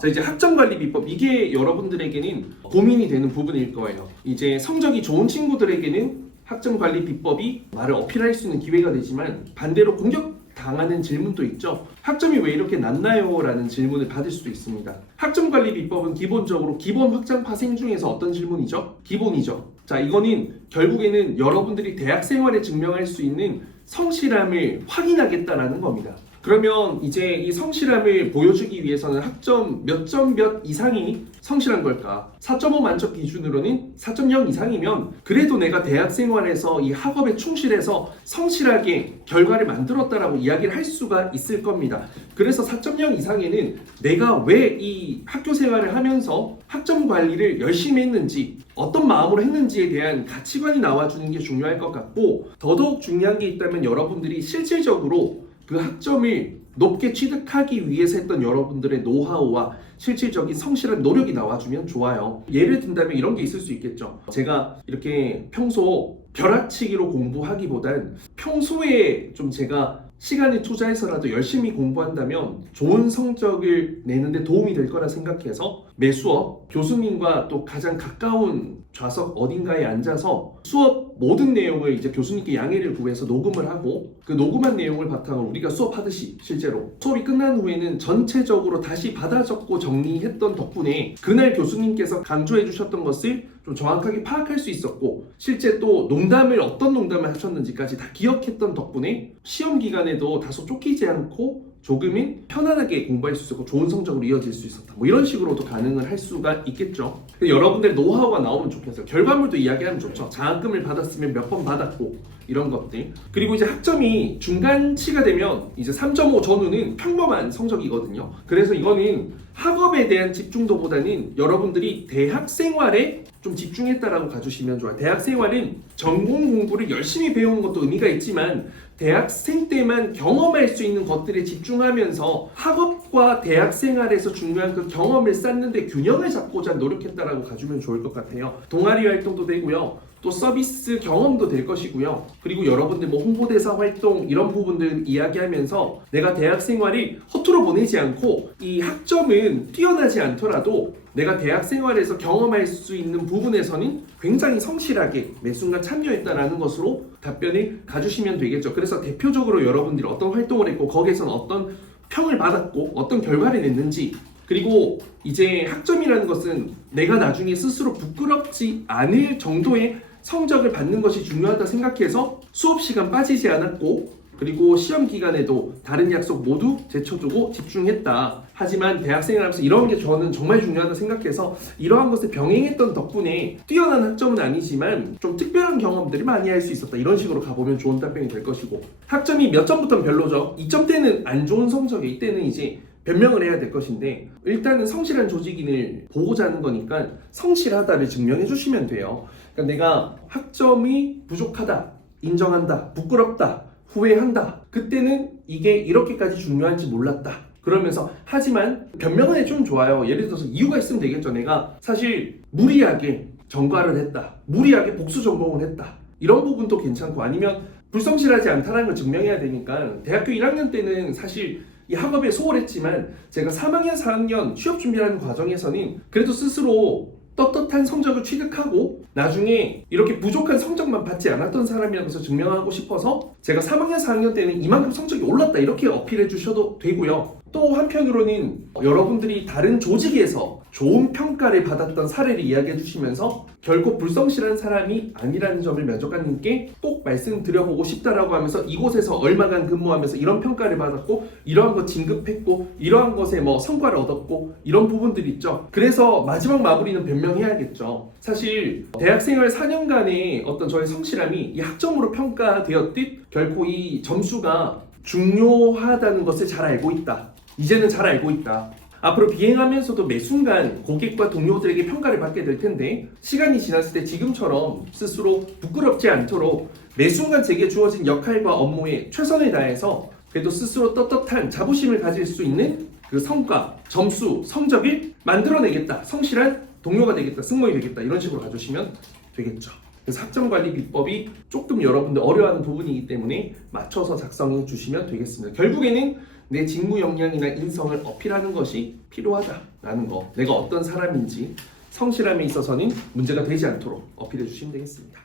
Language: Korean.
자, 이제 학점 관리 비법, 이게 여러분들에게는 고민이 되는 부분일 거예요. 이제 성적이 좋은 친구들에게는 학점 관리 비법이 말을 어필할 수 있는 기회가 되지만 반대로 공격당하는 질문도 있죠. 학점이 왜 이렇게 낮나요? 라는 질문을 받을 수도 있습니다. 학점 관리 비법은 기본적으로 기본 확장 파생 중에서 어떤 질문이죠? 기본이죠. 자, 이거는 결국에는 여러분들이 대학 생활에 증명할 수 있는 성실함을 확인하겠다라는 겁니다. 그러면 이제 이 성실함을 보여주기 위해서는 학점 몇 점 몇 이상이 성실한 걸까? 4.5 만점 기준으로는 4.0 이상이면 그래도 내가 대학 생활에서 이 학업에 충실해서 성실하게 결과를 만들었다라고 이야기를 할 수가 있을 겁니다. 그래서 4.0 이상에는 내가 왜 이 학교 생활을 하면서 학점 관리를 열심히 했는지, 어떤 마음으로 했는지에 대한 가치관이 나와주는 게 중요할 것 같고, 더더욱 중요한 게 있다면 여러분들이 실질적으로 그 학점을 높게 취득하기 위해서 했던 여러분들의 노하우와 실질적인 성실한 노력이 나와주면 좋아요. 예를 든다면 이런 게 있을 수 있겠죠. 제가 이렇게 평소 벼락치기로 공부하기보단 평소에 좀 제가 시간을 투자해서라도 열심히 공부한다면 좋은 성적을 내는데 도움이 될 거라 생각해서 매 수업 교수님과 또 가장 가까운 좌석 어딘가에 앉아서 수업 모든 내용을 이제 교수님께 양해를 구해서 녹음을 하고, 그 녹음한 내용을 바탕으로 우리가 수업하듯이 실제로 수업이 끝난 후에는 전체적으로 다시 받아 적고 정리했던 덕분에 그날 교수님께서 강조해 주셨던 것을 좀 정확하게 파악할 수 있었고, 실제 또 어떤 농담을 하셨는지까지 다 기억했던 덕분에 시험 기간에도 다소 쫓기지 않고 조금은 편안하게 공부할 수 있었고 좋은 성적으로 이어질 수 있었다. 뭐 이런 식으로도 가능을 할 수가 있겠죠. 여러분들의 노하우가 나오면 좋겠어요. 결과물도 이야기하면 좋죠. 장학금을 받았으면 몇 번 받았고 이런 것들. 그리고 이제 학점이 중간치가 되면 이제 3.5 전후는 평범한 성적이거든요. 그래서 이거는 학업에 대한 집중도보다는 여러분들이 대학 생활에 좀 집중했다라고 가주시면 좋아요. 대학 생활은 전공 공부를 열심히 배우는 것도 의미가 있지만 대학생 때만 경험할 수 있는 것들에 집중하면서 학업과 대학 생활에서 중요한 그 경험을 쌓는 데 균형을 잡고자 노력했다라고 가주면 좋을 것 같아요. 동아리 활동도 되고요. 또 서비스 경험도 될 것이고요. 그리고 여러분들 뭐 홍보대사 활동 이런 부분들 이야기하면서 내가 대학 생활이 허투루 보내지 않고 이 학점은 뛰어나지 않더라도 내가 대학 생활에서 경험할 수 있는 부분에서는 굉장히 성실하게 매 순간 참여했다라는 것으로 답변을 가주시면 되겠죠. 그래서 대표적으로 여러분들이 어떤 활동을 했고 거기에서는 어떤 평을 받았고 어떤 결과를 냈는지, 그리고 이제 학점이라는 것은 내가 나중에 스스로 부끄럽지 않을 정도의 성적을 받는 것이 중요하다 생각해서 수업 시간 빠지지 않았고, 그리고 시험 기간에도 다른 약속 모두 제쳐두고 집중했다. 하지만 대학생을 하면서 이런 게 저는 정말 중요하다 생각해서 이러한 것을 병행했던 덕분에 뛰어난 학점은 아니지만 좀 특별한 경험들을 많이 할 수 있었다. 이런 식으로 가보면 좋은 답변이 될 것이고, 학점이 몇 점부터는 별로죠. 2점 때는 안 좋은 성적이, 이때는 이제 변명을 해야 될 것인데, 일단은 성실한 조직인을 보고자 하는 거니까 성실하다를 증명해 주시면 돼요. 그러니까 내가 학점이 부족하다, 인정한다, 부끄럽다, 후회한다, 그때는 이게 이렇게까지 중요한지 몰랐다, 그러면서 하지만 변명을 해주면 좋아요. 예를 들어서 이유가 있으면 되겠죠. 내가 사실 무리하게 전과를 했다, 무리하게 복수 전공을 했다, 이런 부분도 괜찮고, 아니면 불성실하지 않다는 걸 증명해야 되니까 대학교 1학년 때는 사실 이 학업에 소홀했지만 제가 3학년, 4학년 취업 준비하는 과정에서는 그래도 스스로 떳떳한 성적을 취득하고 나중에 이렇게 부족한 성적만 받지 않았던 사람이라고 해서 증명하고 싶어서 제가 3학년, 4학년 때는 이만큼 성적이 올랐다 이렇게 어필해 주셔도 되고요. 또 한편으로는 여러분들이 다른 조직에서 좋은 평가를 받았던 사례를 이야기해 주시면서 결코 불성실한 사람이 아니라는 점을 면접관님께 꼭 말씀드려보고 싶다라고 하면서 이곳에서 얼마간 근무하면서 이런 평가를 받았고 이러한 것 진급했고 이러한 것에 뭐 성과를 얻었고 이런 부분들 있죠. 그래서 마지막 마무리는 변명해야겠죠. 사실 대학생활 4년간의 어떤 저의 성실함이 이 학점으로 평가되었듯 결코 이 점수가 중요하다는 것을 잘 알고 있다. 이제는 잘 알고 있다. 앞으로 비행하면서도 매 순간 고객과 동료들에게 평가를 받게 될 텐데, 시간이 지났을 때 지금처럼 스스로 부끄럽지 않도록 매 순간 제게 주어진 역할과 업무에 최선을 다해서 그래도 스스로 떳떳한 자부심을 가질 수 있는 그 성과, 점수, 성적을 만들어내겠다. 성실한 동료가 되겠다. 승무원이 되겠다. 이런 식으로 가주시면 되겠죠. 그래서 학점관리 비법이 조금 여러분들 어려워하는 부분이기 때문에 맞춰서 작성해 주시면 되겠습니다. 결국에는 내 직무 역량이나 인성을 어필하는 것이 필요하다라는 거, 내가 어떤 사람인지 성실함에 있어서는 문제가 되지 않도록 어필해 주시면 되겠습니다.